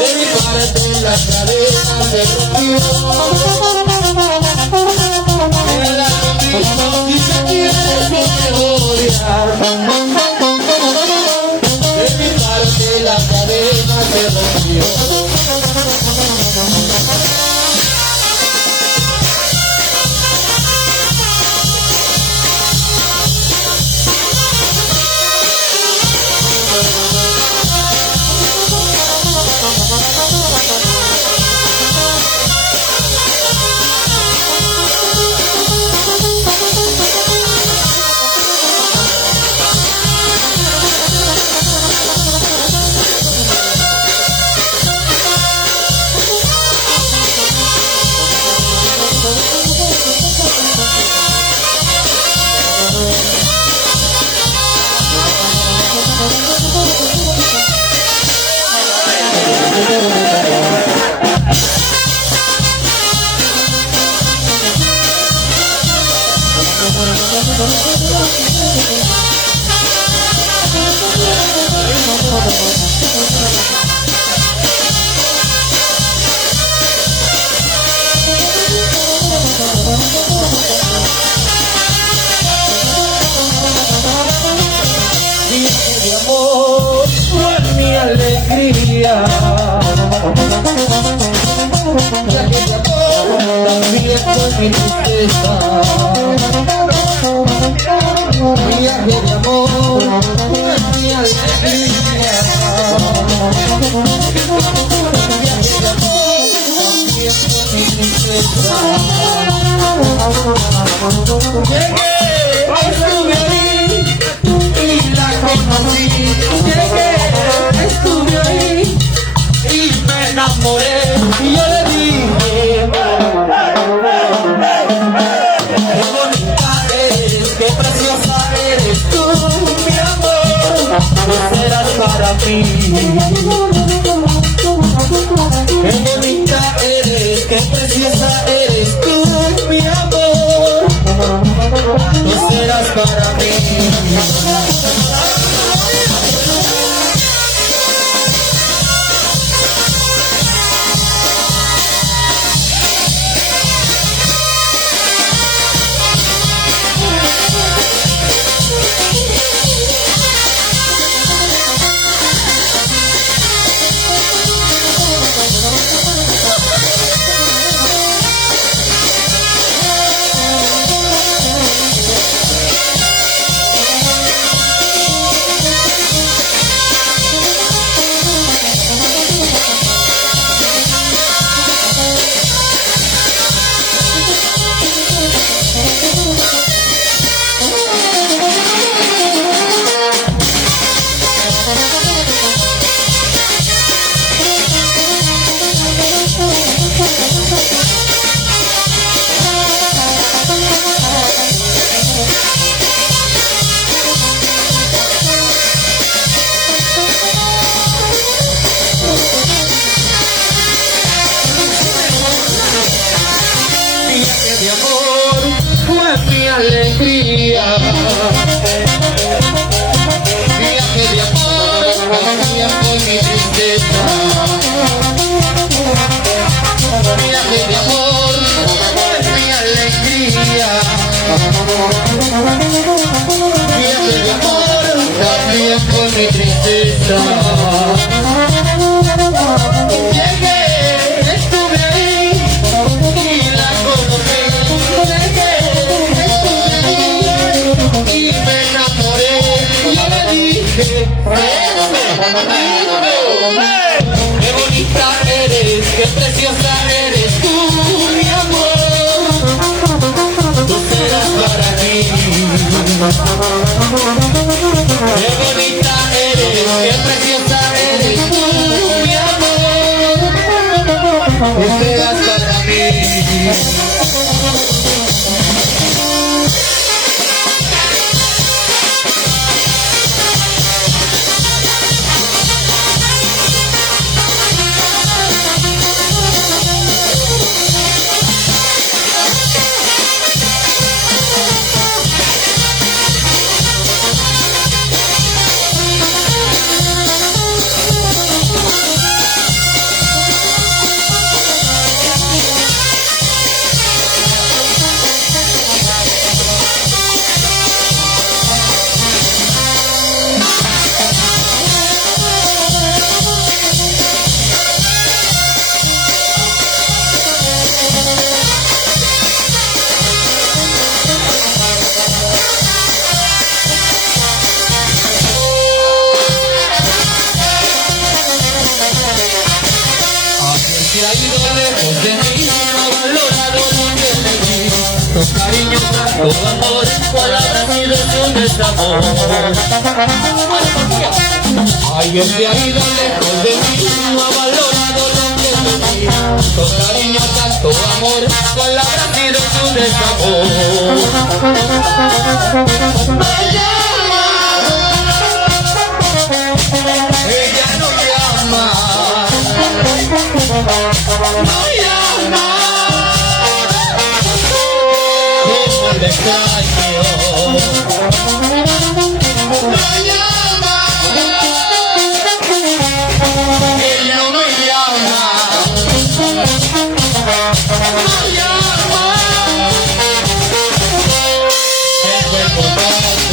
De mi parte la cadena se rompió. Queda conmigo si se quiere memoriar. De mi parte la cadena se rompió. Viaje de amor fue mi alegría. Viaje de amor también fue mi tristeza. Viaje de amor fue mi alegría. Viaje de amor también fue mi tristeza. Llegué, estuve ahí y la conocí. Llegué, estuve ahí y me enamoré. Y yo le dije, qué bonita eres, qué preciosa eres tú, mi amor, tú serás para mí. Qué bonita eres, qué preciosa eres tú, mi amor, tú serás para mí. De amor fue mi alegría. Viaje de amor también fue mi tristeza. Viaje de amor fue mi alegría. Viaje de amor también fue mi tristeza. Llegué, estuve ahí y la conocí. Y me enamoré, yo le dije, qué bonita eres, qué preciosa eres tú, mi amor, tú serás para mí. Qué bonita eres, qué preciosa eres tú, mi amor, tú serás para mí. todo amor, palabras y besos de desamor. Ay, él se ha ido lejos de mí, no ha valorado lo que me di. Con cariño, tanto amor, palabras y besos de desamor. Me llama, ella no llama, no llama, como le extraño. No llama, ella no me llama, no llama, se fue con otro.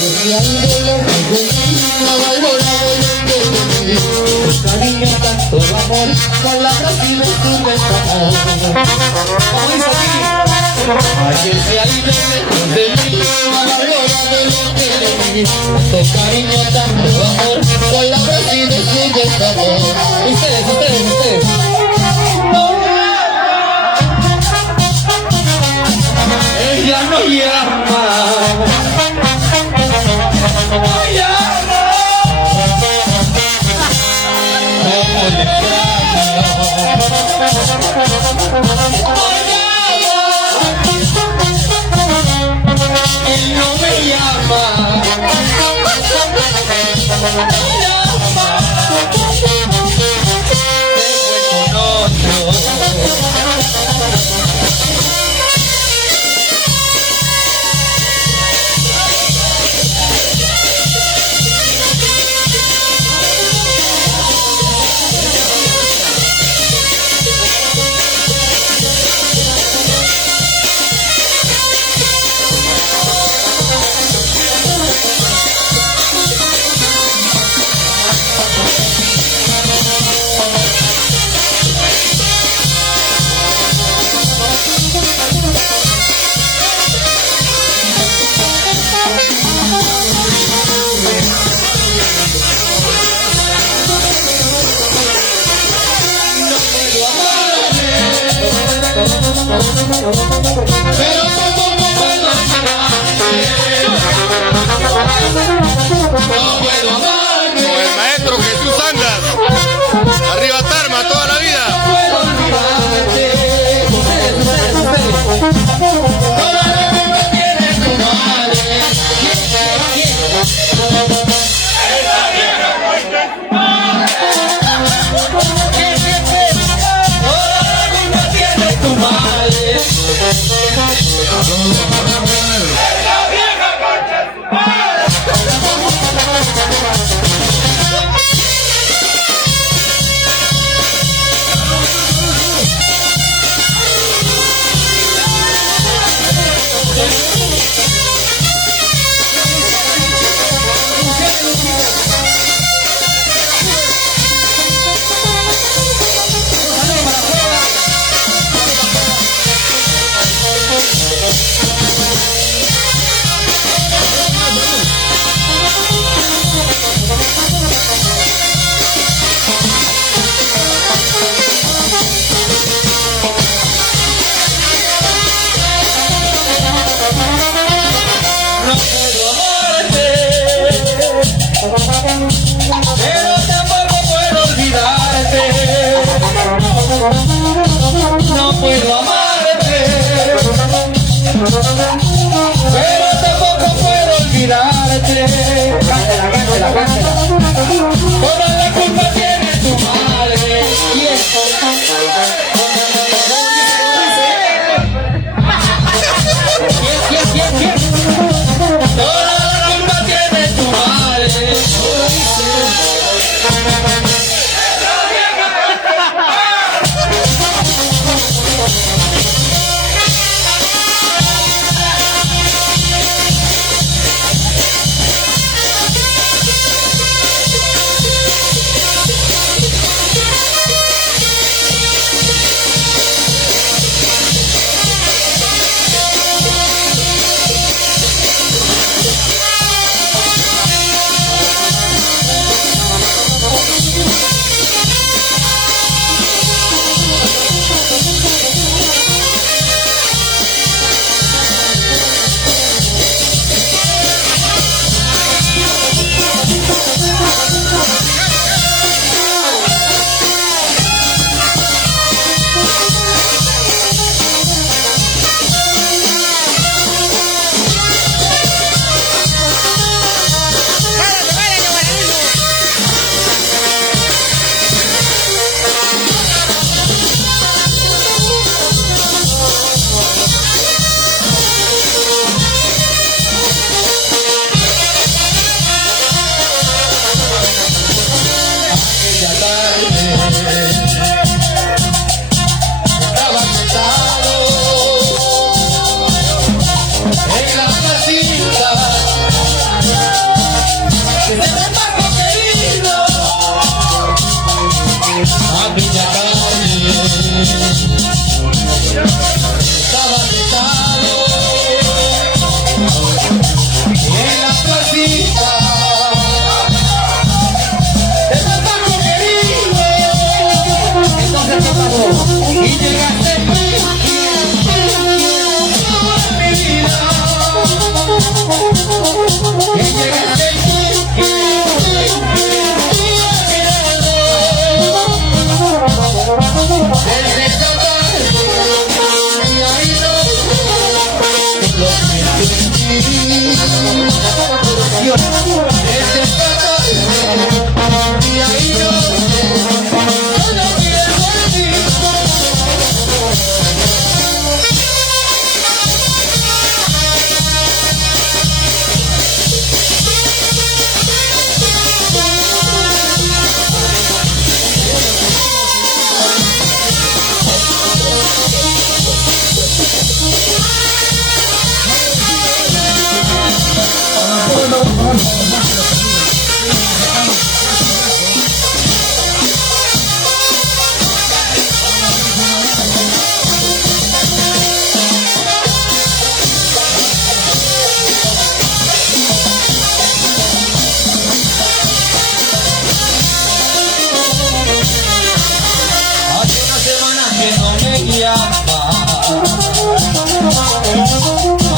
Y ahí de lejos de mí, no valorado lo que me di. Con cariño, tanto amor, palabras y besos de desamor. ¿Cómo dice aquí? Ayer se ha ido lejos de mí, no ha valorado lo que le di. Con cariño, tanto amor, palabras y besos de desamor. Ustedes. Ella no llama. Él no me llama, se fue con otro. Pero tampoco puedo amarte, no puedo amarte. Con el maestro Jesús Andas, arriba Tarma toda la vida. No puedo olvidarte. Ustedes. Toda la que me tiene tu madre. Esa vieja puesta en tu madre. Toda la que me tiene tu madre. Esa vieja puesta en tu madre. Pero tampoco puedo olvidarte. No puedo amarte. Pero tampoco puedo olvidarte. Cántela, cántela, cántela. Toda la culpa tiene tu madre. Y esto. ¿Quién? Toda la culpa tiene tu madre.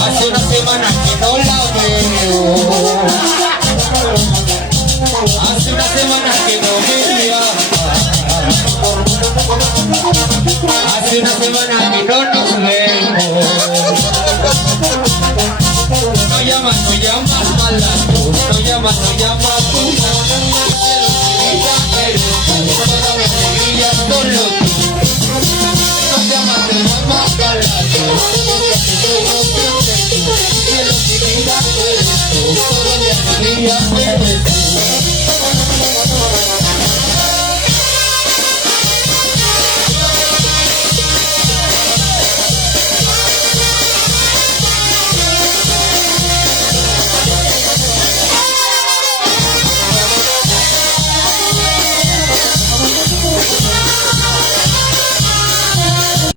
Hace una semana que no la veo. Hace una semana que no me llama. Hace una semana que no nos vemos. No llamas, mala tú. No llamas,